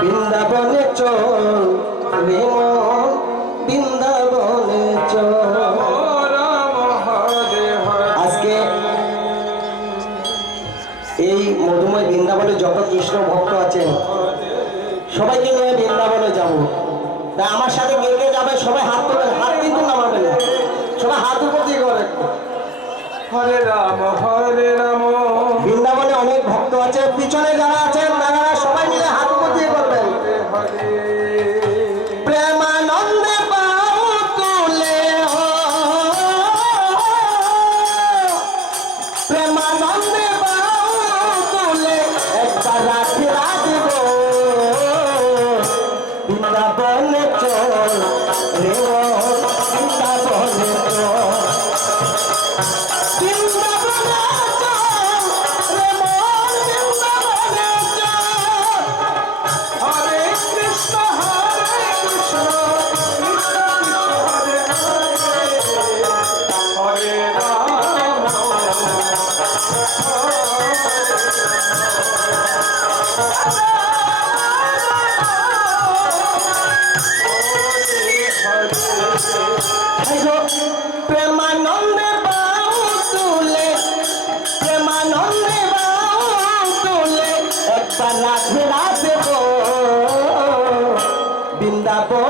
বৃন্দাবনে চল রে মন বৃন্দাবনে চল। আজকে এই মধুময় বৃন্দাবনে যত কৃষ্ণ ভক্ত আছেন সবাইকে নিয়ে বৃন্দাবনে যাব। তা আমার সাথে কে যাবে, সবাই হাত তুলে হাত কিন্তু নামাবেন সবাই হাত উপর দিয়ে করে হরে রাম হরে রাম সারা রাত রাত বৃন্দাবন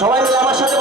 সবাই মিলে আমার সাথে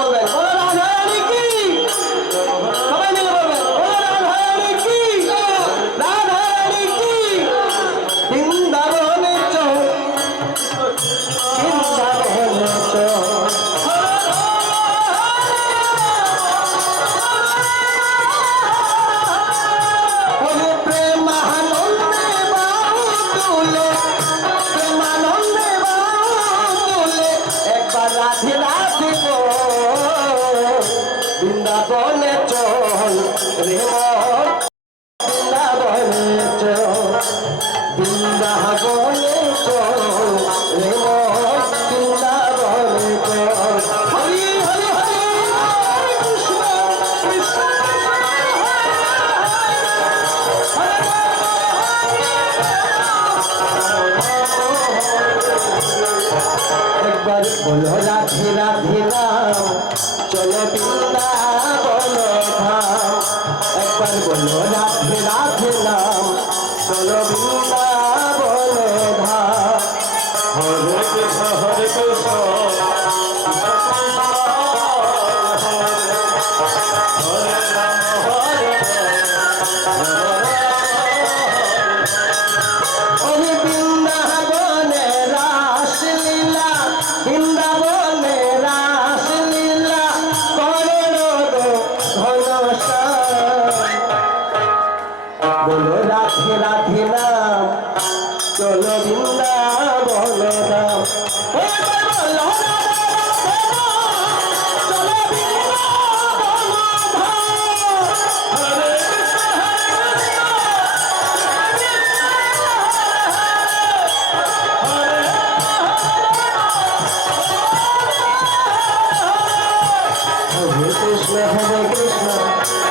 বলো রাধে রাধে নাম চলো নাম চলো Krishna, Hare Krishna,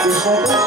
Krishna Krishna.